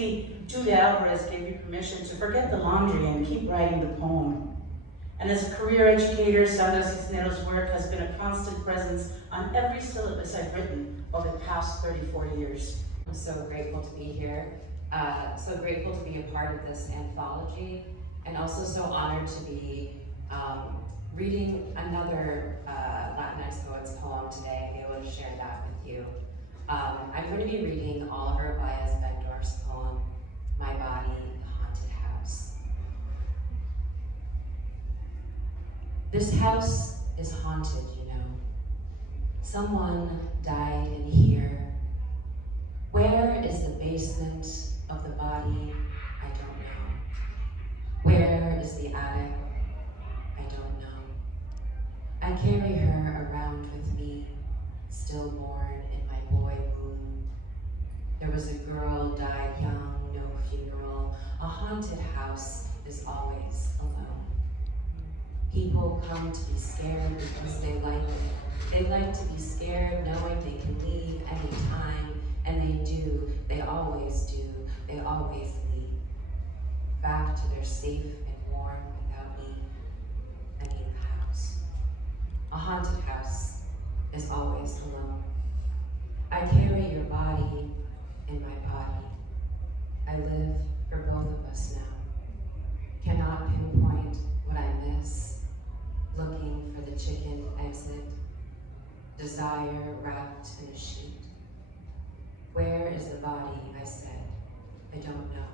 see, Julia Alvarez gave you permission to forget the laundry and keep writing the poem. And as a career educator, Sandra Cisneros' work has been a constant presence on every syllabus I've written over the past 34 years. I'm so grateful to be here, so grateful to be a part of this anthology, and also so honored to be reading another Latinx poet's poem today, be able to share that with you. I'm going to be reading Oliver Baez-Bendorf's poem, My Body, the Haunted House. This house is haunted, you know. Someone died in here. Where is the basement of the body? I don't know. Where is the attic? I don't know. I carry her around with me, stillborn in my boy womb. There was a girl died young, no funeral. A haunted house is always alone. People come to be scared because they like it. They like to be scared knowing they can leave anytime, and they do. They always do. They always leave. Back to their safe and warm without me. I mean the house. A haunted house is always alone. I carry your body in my body. I live for both of us now. Cannot pinpoint what I miss. Looking for the chicken exit. Desire wrapped in a sheet. Where is the body, I said. I don't know.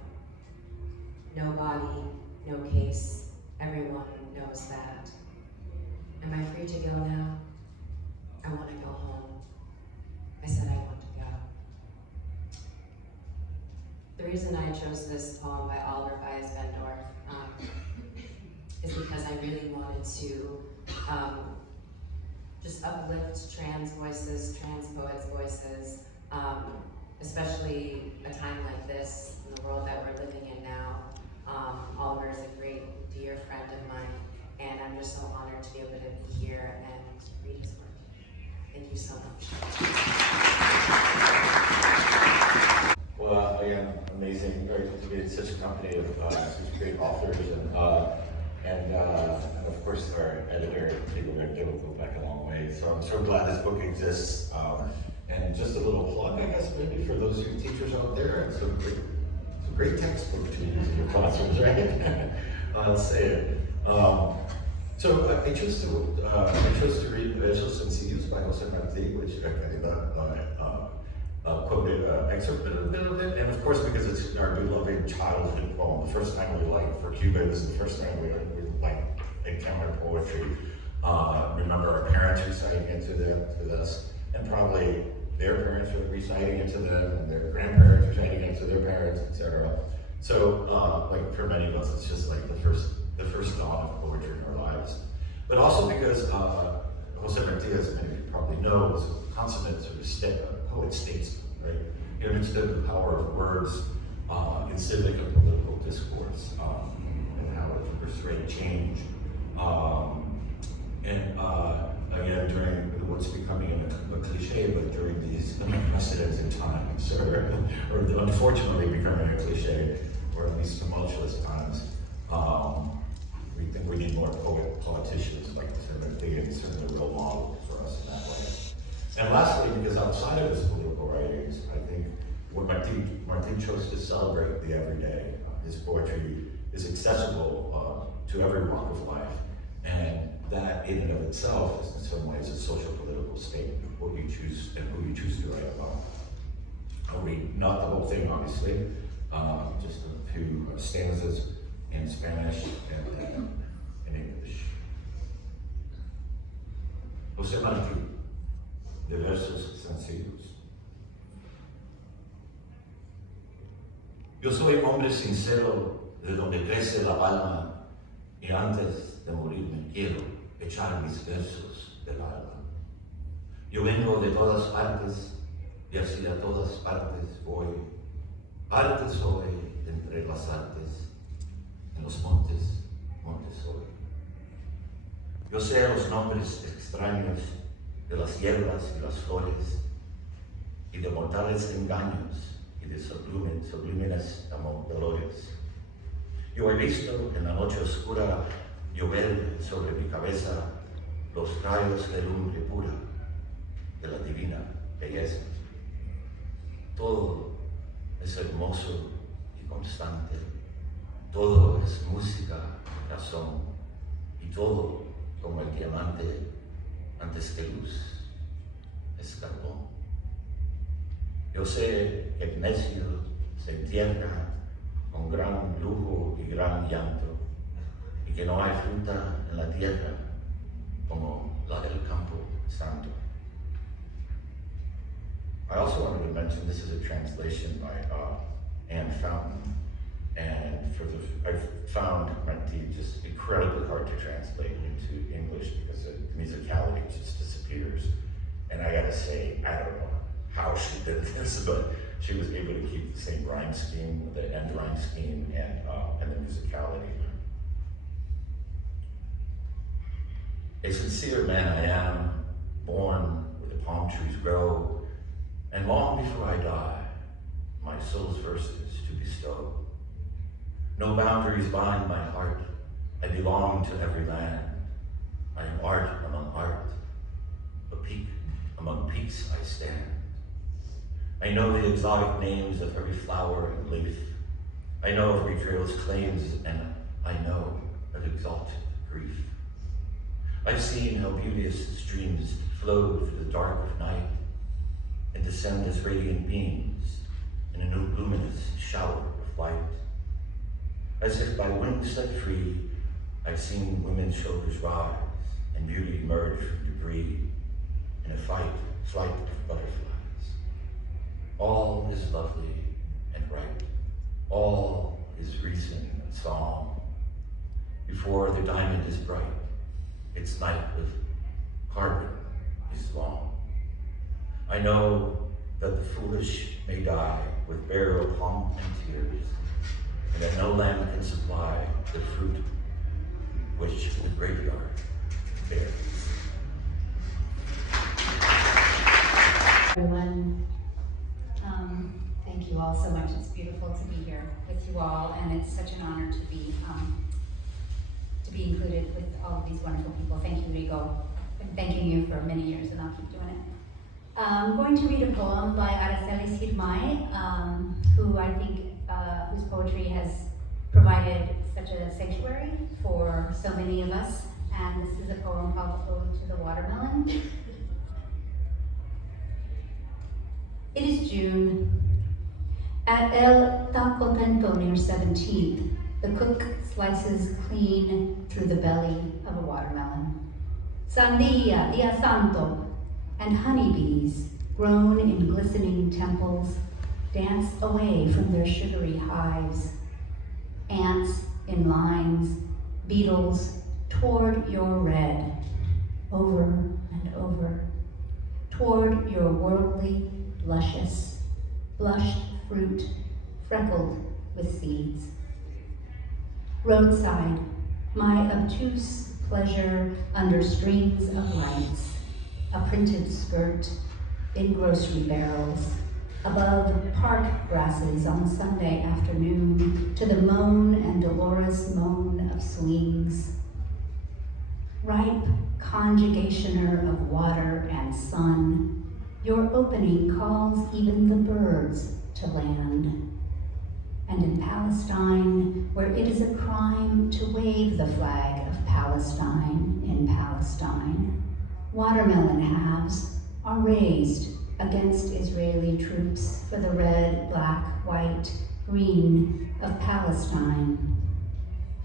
No body, no case. Everyone knows that. Am I free to go now? I want to go home. I said I want to go. The reason I chose this poem by Oliver Baez-Bendorf is because I really wanted to just uplift trans voices, trans poets' voices, especially a time like this in the world that we're living in now. Oliver is a great, dear friend of mine, and I'm just so honored to be able to be here and read his work. Thank you so much. Well, again, amazing, very good to be in such a company of such great authors, and of course our editor, Rigoberto, will go back a long way. So I'm so glad this book exists. And just a little plug, I guess, maybe for those of you teachers out there, it's a great textbook to use in your classrooms, right? I'll say it. So I chose to read Versos Sencillos by Jose Martí, which Caridad quoted excerpt a bit of it, and of course because it's our beloved childhood poem. The first time we for Cubans, the first time we encountered poetry. Remember our parents reciting it to us, and probably their parents were reciting it to them, and their grandparents reciting it to their parents, etc. So, like for many of us, it's just like the first dawn of poetry in our lives. But also because Jose Martí, as many of you probably know, was a consummate sort of poet-statesman, right? He understood the power of words in civic and political discourse, and how it can persuade change. Again, during what's becoming a cliche, but during these unprecedented times, or unfortunately becoming a cliche, or at least tumultuous times, we think we need more politicians like Timothy, and certainly a real model for us in that way. And lastly, because outside of his political writings, I think what Martí chose to celebrate the everyday. His poetry is accessible to every walk of life, and that in and of itself is in some ways a social political statement of what you choose and who you choose to write about. I'll read not the whole thing, obviously, just a few stanzas in Spanish and then in English. Jose Martí, de Versos Sencillos. Yo soy hombre sincero de donde crece la palma, y antes de morirme quiero echar mis versos del alma. Yo vengo de todas partes y así a todas partes voy. Arte soy entre las artes, en los montes, montes soy. Yo sé los nombres extraños de las hierbas y las flores, y de mortales engaños y y de sublimes dolores. Yo he visto en la noche oscura llover sobre mi cabeza los rayos de lumbre pura de la divina belleza. Todo es hermoso y constante, todo es música, razón, y todo como el diamante antes que luz es carbón. Yo sé que el necio se entierra con gran lujo y gran llanto, y que no hay fruta en la tierra como la del campo santo. I also wanted to mention this is a translation by Anne Fountain, and I've found Menti just incredibly hard to translate into English because the musicality just disappears. And I gotta say, I don't know how she did this, but she was able to keep the same rhyme scheme, the end rhyme scheme, and the musicality. A sincere man I am, born where the palm trees grow, and long before I die, my soul's verses to bestow. No boundaries bind my heart, I belong to every land. I am art among art, a peak among peaks I stand. I know the exotic names of every flower and leaf. I know of every trail's claims, and I know of exalted grief. I've seen how beauteous streams flow through the dark of night and descend as radiant beams in a new luminous shower of light. As if by wings set free, I've seen women's shoulders rise and beauty emerge from debris in a flight of butterflies. All is lovely and right. All is reason and song. Before the diamond is bright, its night with carbon is long. I know that the foolish may die with burial pomp and tears, and that no land can supply the fruit which the graveyard bears. Everyone, thank you all so much. It's beautiful to be here with you all, and it's such an honor to be included with all of these wonderful people. Thank you, Rigo. I've been thanking you for many years, and I'll keep doing it. I'm going to read a poem by Araceli Sirmay, who I think whose poetry has provided such a sanctuary for so many of us. And this is a poem called Ode to the Watermelon. It is June. At El Tacotento near 17th, the cook slices clean through the belly of a watermelon. Sandia, dia santo, and honeybees, grown in glistening temples, dance away from their sugary hives. Ants in lines, beetles toward your red, over and over, toward your worldly, luscious, blushed fruit, freckled with seeds. Roadside, my obtuse pleasure under strings of lights, a printed skirt in grocery barrels, above park grasses on Sunday afternoon, to the moan and dolorous moan of swings. Ripe conjugationer of water and sun, your opening calls even the birds to land. And in Palestine, where it is a crime to wave the flag of Palestine in Palestine, watermelon halves are raised against Israeli troops for the red, black, white, green of Palestine.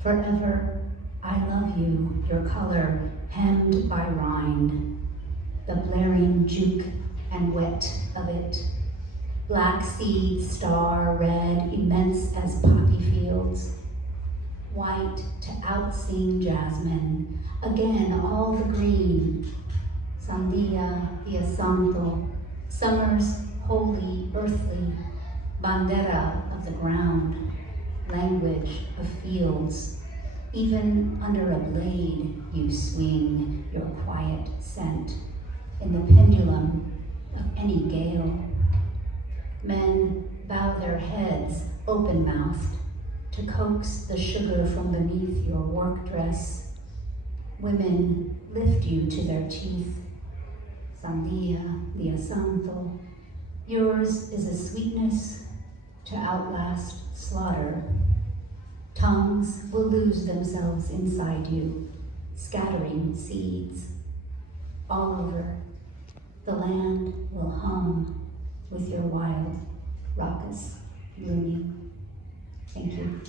Forever, I love you, your color hemmed by rind, the blaring juke and wet of it, black seed, star, red, immense as poppy fields, white to outsing jasmine, again all the green, sandia, dia santo, summer's holy, earthly, bandera of the ground, language of fields. Even under a blade you swing your quiet scent in the pendulum of any gale. Men bow their heads open-mouthed to coax the sugar from beneath your work dress. Women lift you to their teeth. Sandia, dia santo. Yours is a sweetness to outlast slaughter. Tongues will lose themselves inside you, scattering seeds. All over, the land will hum with your wild, raucous blooming. Thank you.